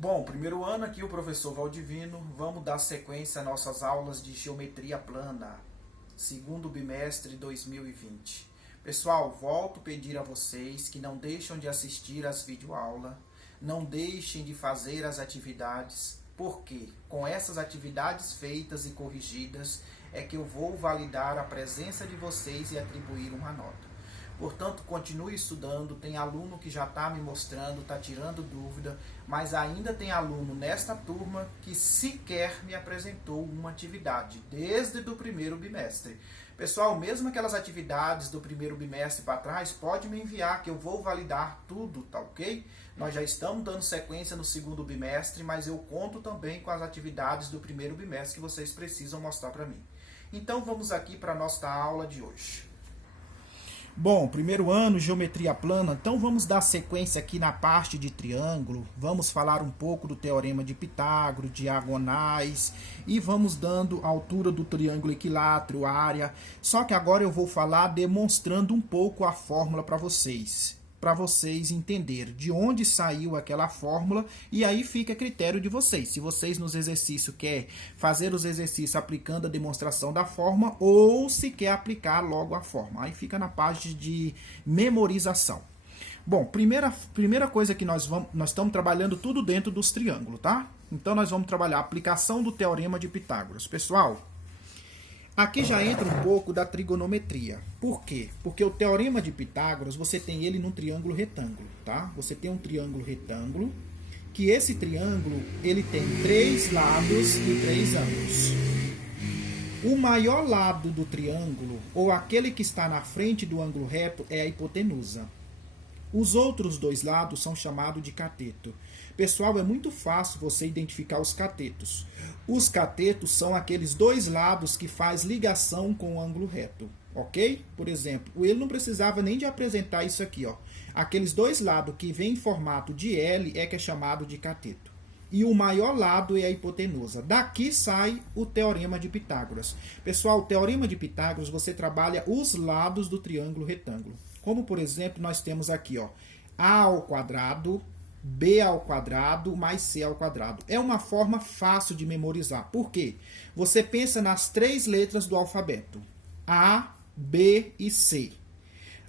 Bom, primeiro ano aqui o professor Valdivino, vamos dar sequência às nossas aulas de geometria plana, segundo bimestre 2020. Pessoal, volto a pedir a vocês que não deixem de assistir às videoaulas, não deixem de fazer as atividades, porque com essas atividades feitas e corrigidas é que eu vou validar a presença de vocês e atribuir uma nota. Portanto, continue estudando, tem aluno que já está me mostrando, está tirando dúvida, mas ainda tem aluno nesta turma que sequer me apresentou uma atividade, desde o primeiro bimestre. Pessoal, mesmo aquelas atividades do primeiro bimestre para trás, pode me enviar que eu vou validar tudo, tá ok? Nós já estamos dando sequência no segundo bimestre, mas eu conto também com as atividades do primeiro bimestre que vocês precisam mostrar para mim. Então vamos aqui para a nossa aula de hoje. Bom, primeiro ano, geometria plana, então vamos dar sequência aqui na parte de triângulo, vamos falar um pouco do teorema de Pitágoras, diagonais, e vamos dando a altura do triângulo equilátero, área, só que agora eu vou falar demonstrando um pouco a fórmula para vocês entenderem de onde saiu aquela fórmula, e aí fica a critério de vocês. Se vocês nos exercícios quer fazer os exercícios aplicando a demonstração da forma, ou se quer aplicar logo a forma. Aí fica na parte de memorização. Bom, primeira coisa que nós estamos trabalhando tudo dentro dos triângulos, tá? Então nós vamos trabalhar a aplicação do teorema de Pitágoras. Pessoal, aqui já entra um pouco da trigonometria. Por quê? Porque o teorema de Pitágoras, você tem ele num triângulo retângulo, tá? Você tem um triângulo retângulo, que esse triângulo, ele tem 3 lados e 3 ângulos. O maior lado do triângulo, ou aquele que está na frente do ângulo reto, é a hipotenusa. Os outros 2 lados são chamados de cateto. Pessoal, é muito fácil você identificar os catetos. Os catetos são aqueles 2 lados que faz ligação com o ângulo reto, ok? Por exemplo, ele não precisava nem de apresentar isso aqui, ó. Aqueles 2 lados que vem em formato de L é que é chamado de cateto. E o maior lado é a hipotenusa. Daqui sai o teorema de Pitágoras. Pessoal, o teorema de Pitágoras, você trabalha os lados do triângulo retângulo. Como, por exemplo, nós temos aqui, ó, A ao quadrado, B ao quadrado mais C ao quadrado. É uma forma fácil de memorizar. Por quê? Você pensa nas 3 letras do alfabeto. A, B e C.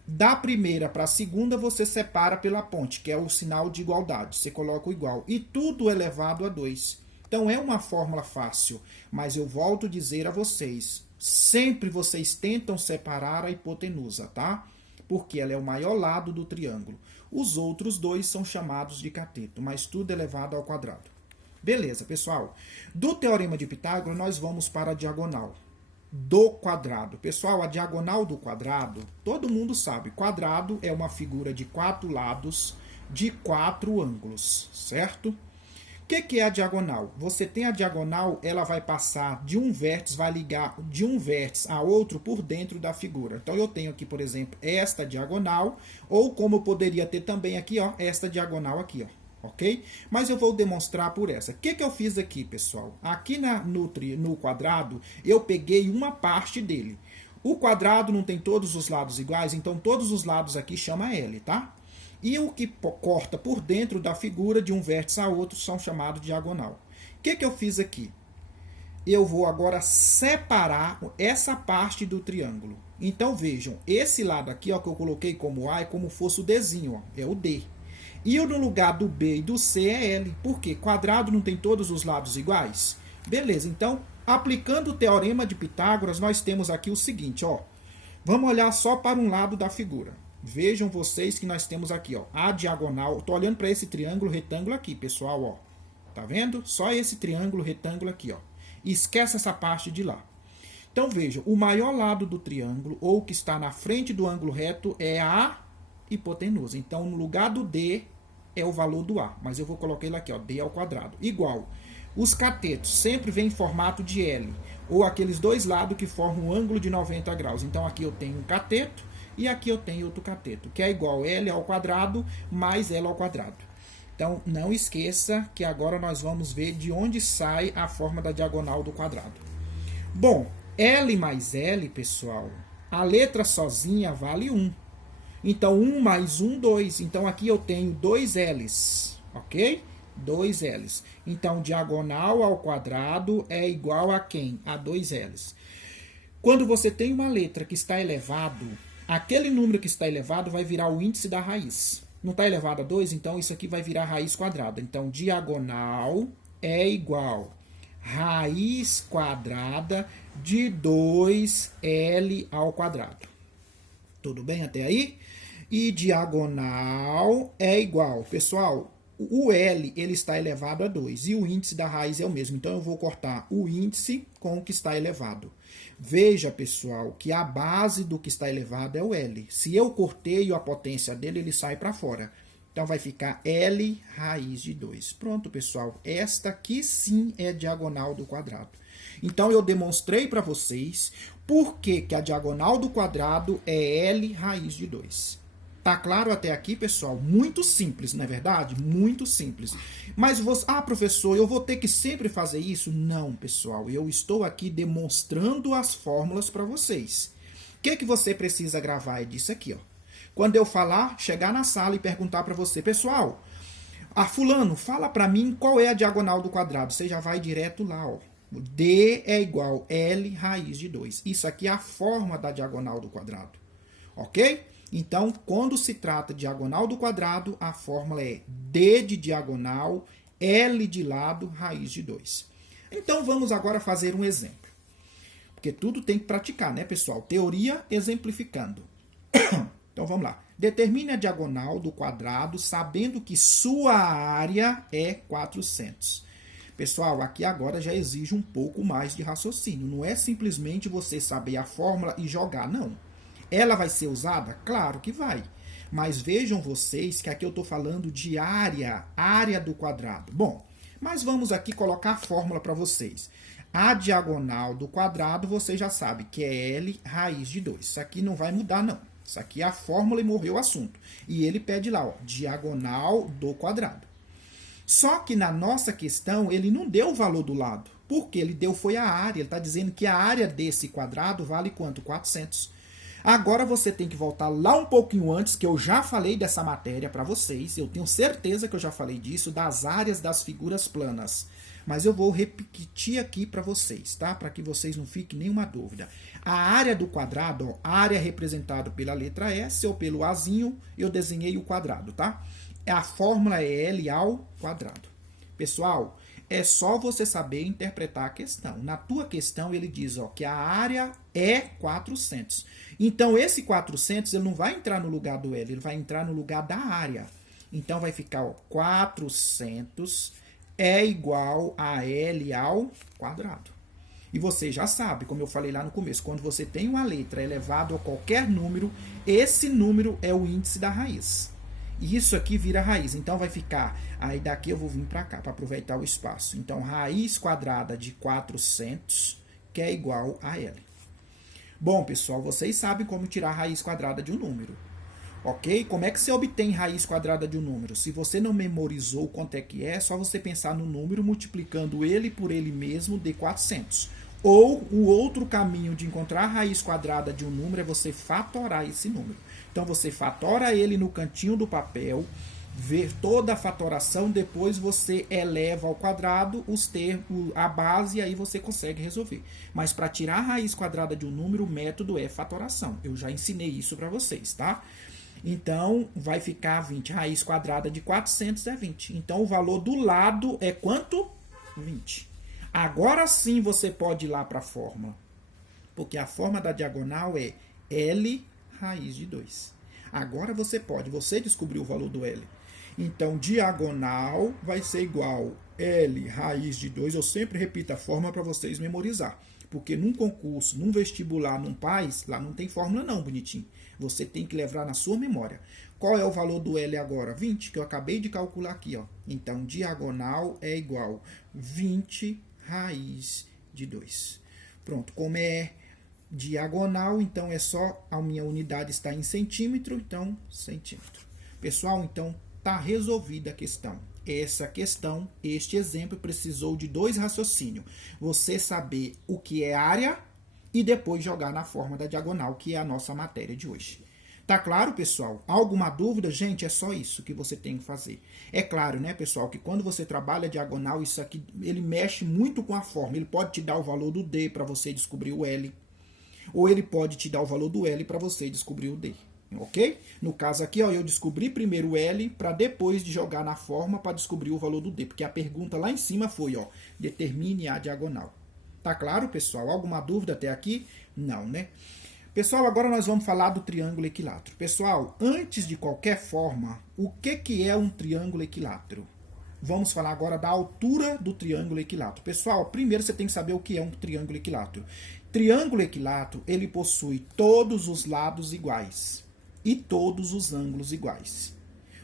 Da primeira para a segunda, você separa pela ponte, que é o sinal de igualdade. Você coloca o igual. E tudo elevado a 2. Então, é uma fórmula fácil. Mas eu volto a dizer a vocês, sempre vocês tentam separar a hipotenusa, tá? Porque ela é o maior lado do triângulo. Os outros 2 são chamados de cateto, mas tudo elevado ao quadrado. Beleza, pessoal? Do teorema de Pitágoras, nós vamos para a diagonal do quadrado. Pessoal, a diagonal do quadrado, todo mundo sabe, quadrado é uma figura de 4 lados, de 4 ângulos, certo? O que é a diagonal? Você tem a diagonal, ela vai passar de um vértice, vai ligar de um vértice a outro por dentro da figura. Então, eu tenho aqui, por exemplo, esta diagonal, ou como eu poderia ter também aqui, ó, esta diagonal aqui, ó, ok? Mas eu vou demonstrar por essa. O que eu fiz aqui, pessoal? Aqui no quadrado, eu peguei uma parte dele. O quadrado não tem todos os lados iguais, então todos os lados aqui chama L, tá? E o que corta por dentro da figura de um vértice a outro são chamados de diagonal. O que eu fiz aqui? Eu vou agora separar essa parte do triângulo. Então vejam, esse lado aqui, ó, que eu coloquei como A é como fosse o Dzinho, ó, é o D. E no lugar do B e do C é L. Por quê? Quadrado não tem todos os lados iguais? Beleza, então aplicando o teorema de Pitágoras, nós temos aqui o seguinte, ó. Vamos olhar só para um lado da figura. Vejam vocês que nós temos aqui, ó, a diagonal. Estou olhando para esse triângulo retângulo aqui, pessoal, ó. Tá vendo? Só esse triângulo retângulo aqui, ó. Esquece essa parte de lá. Então, vejam, o maior lado do triângulo, ou que está na frente do ângulo reto, é a hipotenusa. Então, no lugar do D, é o valor do A. Mas eu vou colocar ele aqui, ó, D ao quadrado. Igual. Os catetos sempre vêm em formato de L, ou aqueles 2 lados que formam um ângulo de 90 graus. Então, aqui eu tenho um cateto, e aqui eu tenho outro cateto, que é igual L ao quadrado mais L ao quadrado. Então, não esqueça que agora nós vamos ver de onde sai a forma da diagonal do quadrado. Bom, L mais L, pessoal, a letra sozinha vale 1. Então, 1 mais 1, 2. Então, aqui eu tenho 2 L's, ok? 2 L's. Então, diagonal ao quadrado é igual a quem? A 2 L's. Quando você tem uma letra que está elevado, aquele número que está elevado vai virar o índice da raiz. Não está elevado a 2? Então, isso aqui vai virar raiz quadrada. Então, diagonal é igual raiz quadrada de 2L ao quadrado. Tudo bem até aí? E diagonal é igual. Pessoal, o L ele está elevado a 2 e o índice da raiz é o mesmo. Então, eu vou cortar o índice com o que está elevado. Veja, pessoal, que a base do que está elevado é o L. Se eu cortei a potência dele, ele sai para fora. Então, vai ficar L raiz de 2. Pronto, pessoal. Esta aqui sim é diagonal do quadrado. Então, eu demonstrei para vocês por que a diagonal do quadrado é L raiz de 2. Tá claro até aqui, pessoal? Muito simples, não é verdade? Muito simples. Mas você, professor, eu vou ter que sempre fazer isso? Não, pessoal. Eu estou aqui demonstrando as fórmulas para vocês. O que você precisa gravar é disso aqui, ó. Quando eu falar, chegar na sala e perguntar para você, pessoal, fulano, fala para mim qual é a diagonal do quadrado. Você já vai direto lá, ó. D é igual L raiz de 2. Isso aqui é a forma da diagonal do quadrado. Ok? Então, quando se trata de diagonal do quadrado, a fórmula é D de diagonal, L de lado, raiz de 2. Então, vamos agora fazer um exemplo. Porque tudo tem que praticar, né, pessoal? Teoria exemplificando. Então, vamos lá. Determine a diagonal do quadrado sabendo que sua área é 400. Pessoal, aqui agora já exige um pouco mais de raciocínio. Não é simplesmente você saber a fórmula e jogar, não. Ela vai ser usada? Claro que vai. Mas vejam vocês que aqui eu estou falando de área do quadrado. Bom, mas vamos aqui colocar a fórmula para vocês. A diagonal do quadrado, você já sabe que é L raiz de 2. Isso aqui não vai mudar, não. Isso aqui é a fórmula e morreu o assunto. E ele pede lá, ó, diagonal do quadrado. Só que na nossa questão, ele não deu o valor do lado. Porque ele deu foi a área. Ele está dizendo que a área desse quadrado vale quanto? 400. Agora você tem que voltar lá um pouquinho antes, que eu já falei dessa matéria para vocês. Eu tenho certeza que eu já falei disso, das áreas das figuras planas. Mas eu vou repetir aqui para vocês, tá? Para que vocês não fiquem nenhuma dúvida. A área do quadrado, ó, área representada pela letra S ou pelo Azinho, eu desenhei o quadrado, tá? A fórmula é L ao quadrado. Pessoal, é só você saber interpretar a questão. Na tua questão, ele diz, ó, que a área é 400. Então, esse 400 ele não vai entrar no lugar do L, ele vai entrar no lugar da área. Então, vai ficar, ó, 400 é igual a L ao quadrado. E você já sabe, como eu falei lá no começo, quando você tem uma letra elevada a qualquer número, esse número é o índice da raiz. E isso aqui vira raiz. Então, vai ficar... Aí, daqui eu vou vir para cá, para aproveitar o espaço. Então, raiz quadrada de 400, que é igual a L. Bom, pessoal, vocês sabem como tirar a raiz quadrada de um número. Ok? Como é que você obtém raiz quadrada de um número? Se você não memorizou quanto é só você pensar no número multiplicando ele por ele mesmo de 400. Ou o outro caminho de encontrar a raiz quadrada de um número é você fatorar esse número. Então, você fatora ele no cantinho do papel, ver toda a fatoração, depois você eleva ao quadrado os termos, a base, e aí você consegue resolver. Mas para tirar a raiz quadrada de um número, o método é fatoração. Eu já ensinei isso para vocês, tá? Então, vai ficar 20. Raiz quadrada de 400 é 20. Então, o valor do lado é quanto? 20. Agora sim você pode ir lá para a fórmula. Porque a forma da diagonal é L raiz de 2. Agora você descobriu o valor do L. Então, diagonal vai ser igual L raiz de 2. Eu sempre repito a fórmula para vocês memorizar. Porque num concurso, num vestibular, num PAS, lá não tem fórmula não, bonitinho. Você tem que levar na sua memória. Qual é o valor do L agora? 20, que eu acabei de calcular aqui, ó. Então, diagonal é igual 20 raiz de 2. Pronto, como é diagonal, então é só a minha unidade está em centímetro, então centímetro. Pessoal, então tá resolvida a questão. Essa questão, este exemplo precisou de 2 raciocínios. Você saber o que é área e depois jogar na forma da diagonal, que é a nossa matéria de hoje. Tá claro, pessoal? Alguma dúvida? Gente, é só isso que você tem que fazer. É claro, né, pessoal, que quando você trabalha diagonal, isso aqui, ele mexe muito com a forma. Ele pode te dar o valor do D para você descobrir o L. Ou ele pode te dar o valor do L para você descobrir o D. Ok? No caso aqui, ó, eu descobri primeiro o L para depois de jogar na forma para descobrir o valor do D. Porque a pergunta lá em cima foi, ó, determine a diagonal. Tá claro, pessoal? Alguma dúvida até aqui? Não, né? Pessoal, agora nós vamos falar do triângulo equilátero. Pessoal, antes de qualquer forma, o que é um triângulo equilátero? Vamos falar agora da altura do triângulo equilátero. Pessoal, primeiro você tem que saber o que é um triângulo equilátero. Triângulo equilátero, ele possui todos os lados iguais e todos os ângulos iguais.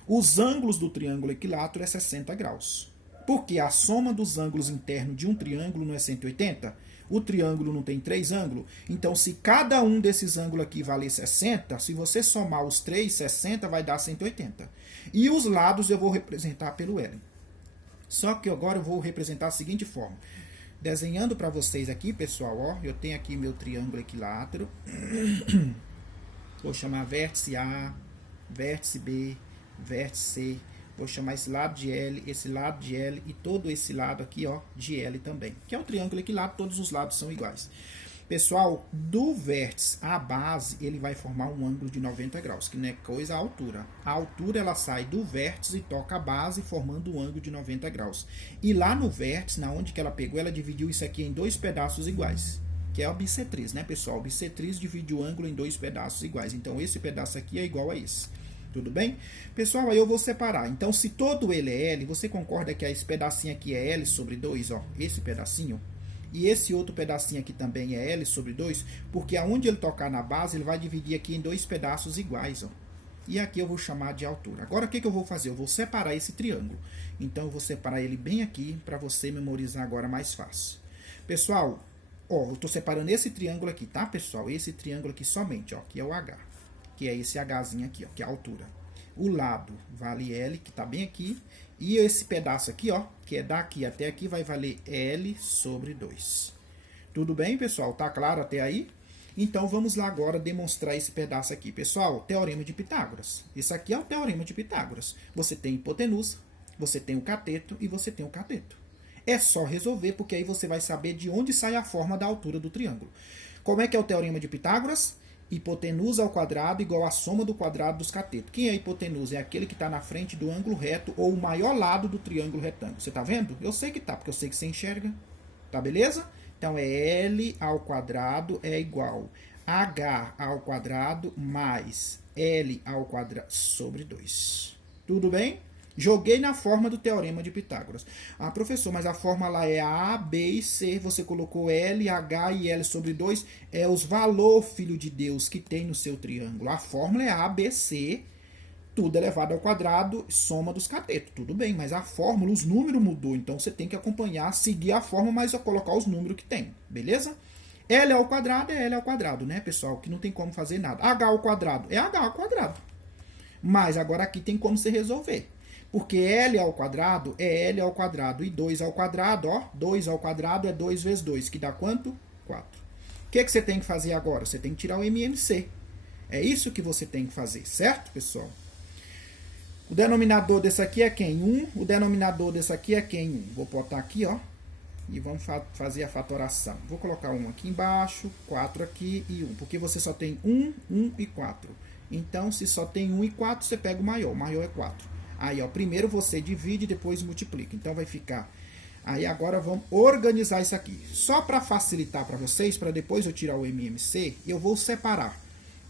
Os ângulos do triângulo equilátero é 60 graus. Porque a soma dos ângulos internos de um triângulo não é 180? O triângulo não tem 3 ângulos? Então, se cada um desses ângulos aqui valer 60, se você somar os 3, 60 vai dar 180. E os lados eu vou representar pelo L. Só que agora eu vou representar da seguinte forma. Desenhando para vocês aqui, pessoal, ó, eu tenho aqui meu triângulo equilátero. Vou chamar vértice A, vértice B, vértice C. Vou chamar esse lado de L, esse lado de L e todo esse lado aqui, ó, de L também. Que é um triângulo equilátero, todos os lados são iguais. Pessoal, do vértice à base, ele vai formar um ângulo de 90 graus, que não é coisa a altura. A altura, ela sai do vértice e toca a base, formando um ângulo de 90 graus. E lá no vértice, na onde que ela pegou, ela dividiu isso aqui em 2 pedaços iguais. Que é a bissetriz, né, pessoal? A bissetriz divide o ângulo em 2 pedaços iguais. Então, esse pedaço aqui é igual a esse. Tudo bem? Pessoal, aí eu vou separar. Então, se todo ele é L, você concorda que esse pedacinho aqui é L sobre 2, ó, esse pedacinho? E esse outro pedacinho aqui também é L sobre 2, porque aonde ele tocar na base, ele vai dividir aqui em 2 pedaços iguais, ó. E aqui eu vou chamar de altura. Agora, o que eu vou fazer? Eu vou separar esse triângulo. Então, eu vou separar ele bem aqui, para você memorizar agora mais fácil. Pessoal, ó, eu estou separando esse triângulo aqui, tá, pessoal? Esse triângulo aqui somente, ó, que é o H. Que é esse Hzinho aqui, ó, que é a altura. O lado vale L, que está bem aqui. E esse pedaço aqui, ó, que é daqui até aqui, vai valer L sobre 2. Tudo bem, pessoal? Tá claro até aí? Então, vamos lá agora demonstrar esse pedaço aqui. Pessoal, Teorema de Pitágoras. Esse aqui é o Teorema de Pitágoras. Você tem hipotenusa, você tem o cateto e você tem o cateto. É só resolver, porque aí você vai saber de onde sai a forma da altura do triângulo. Como é que é o Teorema de Pitágoras? Hipotenusa ao quadrado igual a soma do quadrado dos catetos. Quem é a hipotenusa? É aquele que está na frente do ângulo reto ou o maior lado do triângulo retângulo. Você está vendo? Eu sei que tá, porque eu sei que você enxerga. Tá beleza? Então, é L ao quadrado é igual a H ao quadrado mais L ao quadrado sobre 2. Tudo bem? Joguei na forma do Teorema de Pitágoras. Ah, professor, mas a forma lá é A, B e C. Você colocou L, H e L sobre 2. É os valores, filho de Deus, que tem no seu triângulo. A fórmula é A, B, C. Tudo elevado ao quadrado, soma dos catetos. Tudo bem, mas a fórmula, os números mudou. Então, você tem que acompanhar, seguir a fórmula, mas colocar os números que tem. Beleza? L ao quadrado é L ao quadrado, né, pessoal? Que não tem como fazer nada. H ao quadrado é H ao quadrado. Mas agora aqui tem como você resolver. Porque L ao quadrado é L ao quadrado. E 2 ao quadrado, ó. 2 ao quadrado é 2 vezes 2, que dá quanto? 4. O que você tem que fazer agora? Você tem que tirar o MMC. É isso que você tem que fazer, certo, pessoal? O denominador desse aqui é quem? 1. O denominador desse aqui é quem? 1. Vou botar aqui, ó. E vamos fazer a fatoração. Vou colocar 1 aqui embaixo, 4 aqui e 1. Porque você só tem 1, 1 e 4. Então, se só tem 1 e 4, você pega o maior. O maior é 4. Aí, ó, primeiro você divide e depois multiplica. Então, vai ficar... Aí, agora vamos organizar isso aqui. Só para facilitar para vocês, para depois eu tirar o MMC, eu vou separar.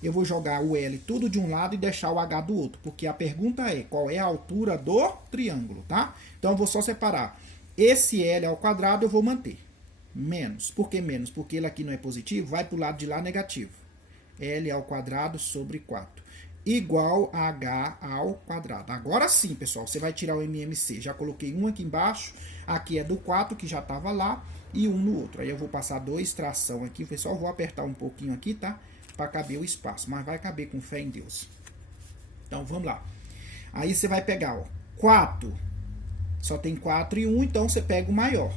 Eu vou jogar o L tudo de um lado e deixar o H do outro. Porque a pergunta é, qual é a altura do triângulo, tá? Então, eu vou só separar. Esse L ao quadrado eu vou manter. Menos. Por que menos? Porque ele aqui não é positivo, vai para o lado de lá negativo. L ao quadrado sobre 4. Igual a H ao quadrado. Agora sim, pessoal, você vai tirar o MMC. Já coloquei um aqui embaixo, aqui é do 4, que já estava lá, e um no outro. Aí eu vou passar 2 tração aqui, pessoal, vou apertar um pouquinho aqui, tá? Para caber o espaço, mas vai caber com fé em Deus. Então, vamos lá. Aí você vai pegar, ó, 4, só tem 4 e 1, então você pega o maior.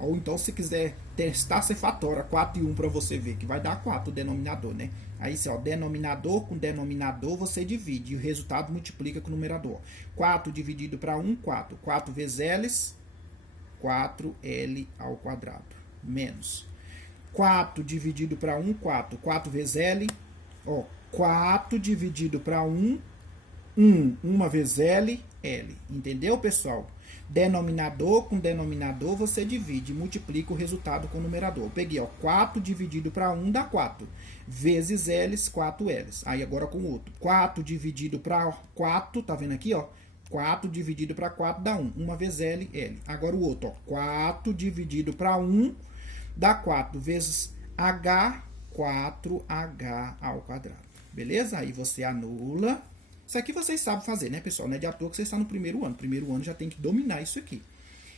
Ou então, se quiser testar, você fatora 4 e 1 para você ver, que vai dar 4 o denominador, né? Aí, ó, denominador com denominador, você divide. E o resultado multiplica com o numerador. 4 dividido para 1, 4. 4 vezes L, 4L ao quadrado. Menos. 4 dividido para 1, 4. 4 vezes L, ó, 4 dividido para 1, 1. 1 vezes L, L. Entendeu, pessoal? Denominador com denominador, você divide e multiplica o resultado com o numerador. Eu peguei, ó, 4 dividido para 1 dá 4. Vezes L, 4L. Aí agora com o outro. 4 dividido para 4, tá vendo aqui, ó? 4 dividido para 4 dá 1. 1 vezes L, L. Agora o outro, ó. 4 dividido para 1 dá 4. Vezes H, 4H ao quadrado. Beleza? Aí você anula. Isso aqui vocês sabem fazer, né, pessoal? Não é de à toa que você está no primeiro ano. Primeiro ano já tem que dominar isso aqui.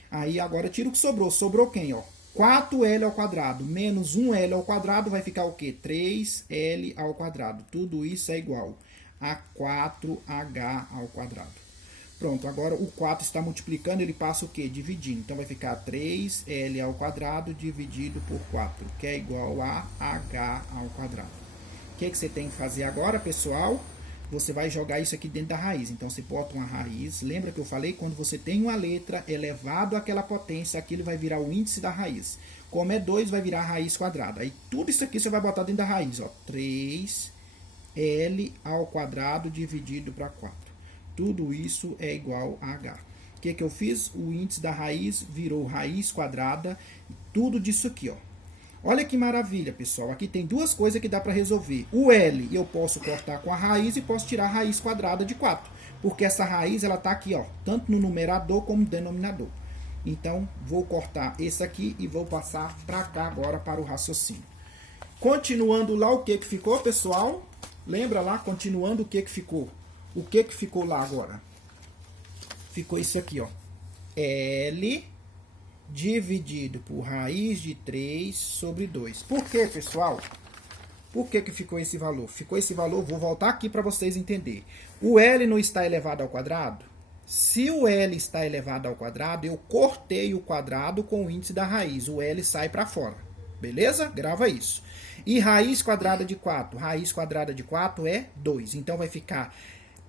Aí agora tira o que sobrou. Sobrou quem, ó? 4L ao quadrado menos 1L ao quadrado vai ficar o quê? 3L ao quadrado. Tudo isso é igual a 4H ao quadrado. Pronto, agora o 4 está multiplicando, ele passa o quê? Dividindo. Então vai ficar 3L ao quadrado dividido por 4, que é igual a H ao quadrado. O que você tem que fazer agora, pessoal? Você vai jogar isso aqui dentro da raiz. Então, você bota uma raiz. Lembra que eu falei? Quando você tem uma letra elevado àquela potência, aquilo vai virar o índice da raiz. Como é 2, vai virar a raiz quadrada. Aí, tudo isso aqui você vai botar dentro da raiz. Ó, 3L ao quadrado dividido para 4. Tudo isso é igual a H. O que eu fiz? O índice da raiz virou raiz quadrada. Tudo disso aqui, ó. Olha que maravilha, pessoal. Aqui tem duas coisas que dá para resolver. O L eu posso cortar com a raiz e posso tirar a raiz quadrada de 4. Porque essa raiz, ela tá aqui, ó, tanto no numerador como no denominador. Então, vou cortar esse aqui e vou passar para cá agora para o raciocínio. Continuando lá, o que ficou, pessoal? Lembra lá, continuando, o que ficou? O que ficou lá agora? Ficou isso aqui, ó. L dividido por raiz de 3 sobre 2. Por que, pessoal? Por que ficou esse valor? Ficou esse valor, vou voltar aqui para vocês entenderem. O L não está elevado ao quadrado? Se o L está elevado ao quadrado, eu cortei o quadrado com o índice da raiz. O L sai para fora. Beleza? Grava isso. E raiz quadrada de 4? Raiz quadrada de 4 é 2. Então vai ficar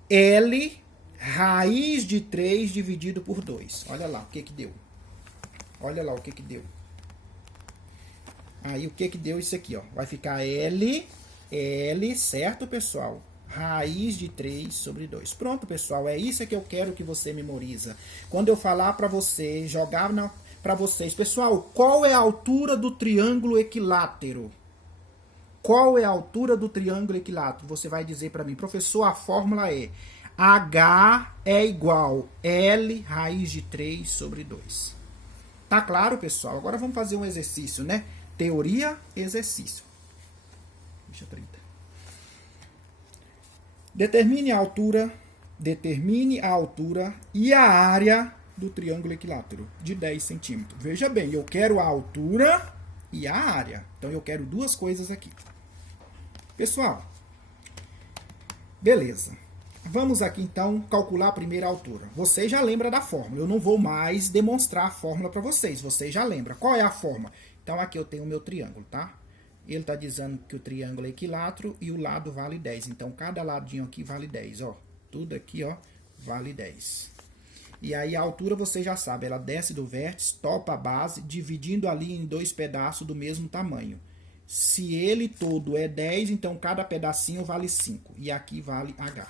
L raiz de 3 dividido por 2. Olha lá o que deu. Olha lá o que deu. Aí o que deu isso aqui, ó. Vai ficar L, certo, pessoal? Raiz de 3 sobre 2. Pronto, pessoal, é isso que eu quero que você memoriza. Quando eu falar para você, jogar para vocês. Pessoal, qual é a altura do triângulo equilátero? Qual é a altura do triângulo equilátero? Você vai dizer para mim, professor, a fórmula é H é igual L raiz de 3 sobre 2. Tá claro, pessoal? Agora vamos fazer um exercício, né? Teoria, exercício. Deixa 30. Determine a altura e a área do triângulo equilátero de 10 centímetros. Veja bem, eu quero a altura e a área. Então, eu quero duas coisas aqui. Pessoal, beleza. Vamos aqui, então, calcular a primeira altura. Você já lembra da fórmula. Eu não vou mais demonstrar a fórmula para vocês. Você já lembra. Qual é a fórmula? Então, aqui eu tenho o meu triângulo, tá? Ele está dizendo que o triângulo é equilátero e o lado vale 10. Então, cada ladinho aqui vale 10, ó. Tudo aqui, ó, vale 10. E aí, a altura, você já sabe. Ela desce do vértice, topa a base, dividindo ali em 2 pedaços do mesmo tamanho. Se ele todo é 10, então cada pedacinho vale 5. E aqui vale H.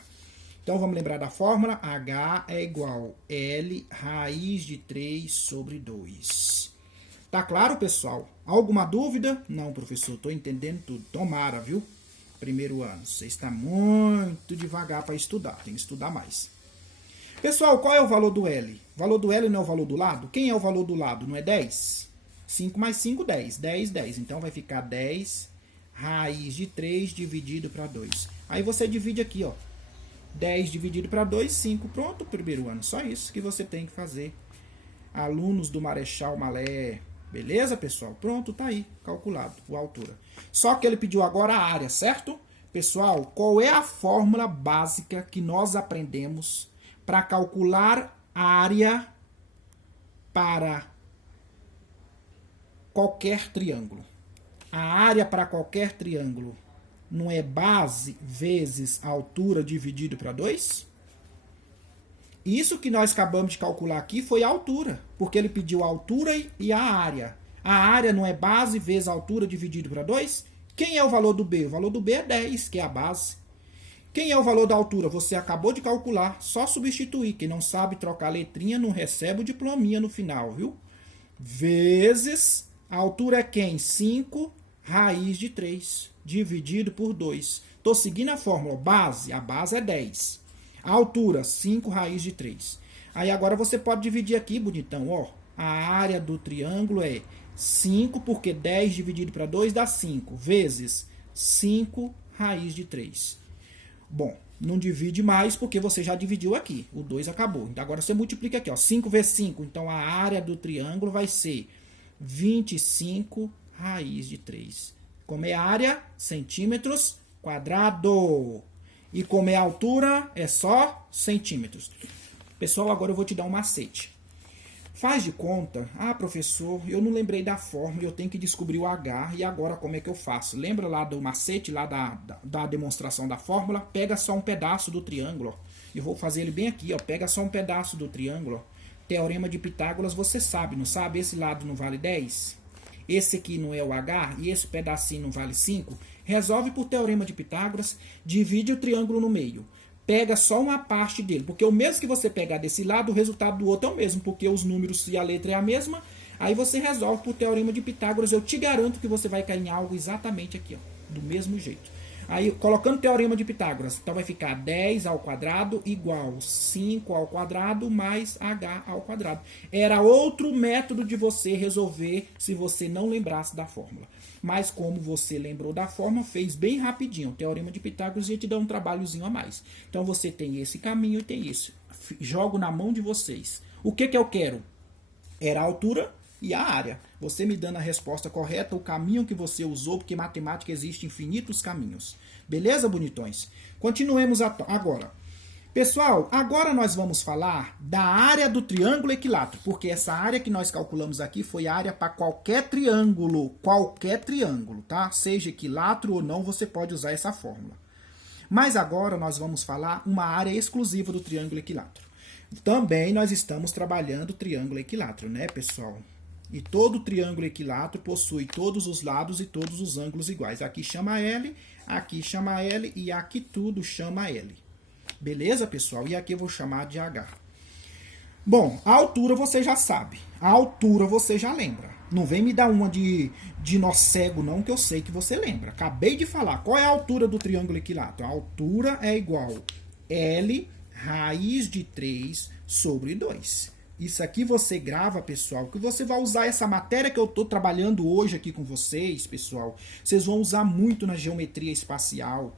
Então, vamos lembrar da fórmula. H é igual a L raiz de 3 sobre 2. Tá claro, pessoal? Alguma dúvida? Não, professor, estou entendendo tudo. Tomara, viu? Primeiro ano. Você está muito devagar para estudar. Tem que estudar mais. Pessoal, qual é o valor do L? O valor do L não é o valor do lado? Quem é o valor do lado? Não é 10? 5 mais 5, 10. 10, 10. Então, vai ficar 10 raiz de 3 dividido para 2. Aí, você divide aqui, ó. 10 dividido para 2, 5. Pronto, primeiro ano. Só isso que você tem que fazer. Alunos do Marechal Malé. Beleza, pessoal? Pronto, tá aí. Calculado a altura. Só que ele pediu agora a área, certo? Pessoal, qual é a fórmula básica que nós aprendemos para calcular área para qualquer triângulo. A área para qualquer triângulo não é base vezes a altura dividido para 2? Isso que nós acabamos de calcular aqui foi a altura, porque ele pediu a altura e a área. A área não é base vezes a altura dividido para 2? Quem é o valor do B? O valor do B é 10, que é a base. Quem é o valor da altura? Você acabou de calcular, só substituir. Quem não sabe trocar letrinha não recebe o diplominha no final, viu? Vezes, a altura é quem? 5 raiz de 3, dividido por 2. Estou seguindo a fórmula, base, a base é 10. A altura, 5 raiz de 3. Aí agora você pode dividir aqui, bonitão, ó. A área do triângulo é 5, porque 10 dividido para 2 dá 5, vezes 5 raiz de 3. Bom, não divide mais porque você já dividiu aqui. O 2 acabou. Então agora você multiplica aqui, ó. 5 vezes 5. Então a área do triângulo vai ser 25 raiz de 3. Como é a área? Centímetros quadrado. E como é a altura? É só centímetros. Pessoal, agora eu vou te dar um macete. Faz de conta, professor, eu não lembrei da fórmula, eu tenho que descobrir o H, e agora como é que eu faço? Lembra lá do macete, lá da demonstração da fórmula? Pega só um pedaço do triângulo, ó. Eu vou fazer ele bem aqui, ó. Pega só um pedaço do triângulo, ó. Teorema de Pitágoras você sabe, não sabe? Esse lado não vale 10? Esse aqui não é o H, e esse pedacinho não vale 5? Resolve por Teorema de Pitágoras, divide o triângulo no meio. Pega só uma parte dele, porque o mesmo que você pegar desse lado, o resultado do outro é o mesmo, porque os números e a letra é a mesma, aí você resolve por Teorema de Pitágoras, eu te garanto que você vai cair em algo exatamente aqui, ó, do mesmo jeito. Aí, colocando Teorema de Pitágoras, então vai ficar 10 ao quadrado igual 5 ao quadrado mais h ao quadrado. Era outro método de você resolver se você não lembrasse da fórmula. Mas como você lembrou da fórmula, fez bem rapidinho. O Teorema de Pitágoras ia te dar um trabalhozinho a mais. Então você tem esse caminho e tem esse. Jogo na mão de vocês. O que eu quero? Era a altura e a área. Você me dando a resposta correta, o caminho que você usou, porque matemática existe infinitos caminhos. Beleza, bonitões? Continuemos agora. Pessoal, agora nós vamos falar da área do triângulo equilátero, porque essa área que nós calculamos aqui foi área para qualquer triângulo, tá? Seja equilátero ou não, você pode usar essa fórmula. Mas agora nós vamos falar uma área exclusiva do triângulo equilátero. Também nós estamos trabalhando o triângulo equilátero, né, pessoal? E todo triângulo equilátero possui todos os lados e todos os ângulos iguais. Aqui chama L e aqui tudo chama L. Beleza, pessoal? E aqui eu vou chamar de H. Bom, a altura você já sabe. A altura você já lembra. Não vem me dar uma de nó cego, não, que eu sei que você lembra. Acabei de falar. Qual é a altura do triângulo equilátero? A altura é igual L raiz de 3 sobre 2. Isso aqui você grava, pessoal, que você vai usar essa matéria que eu estou trabalhando hoje aqui com vocês, pessoal. Vocês vão usar muito na geometria espacial.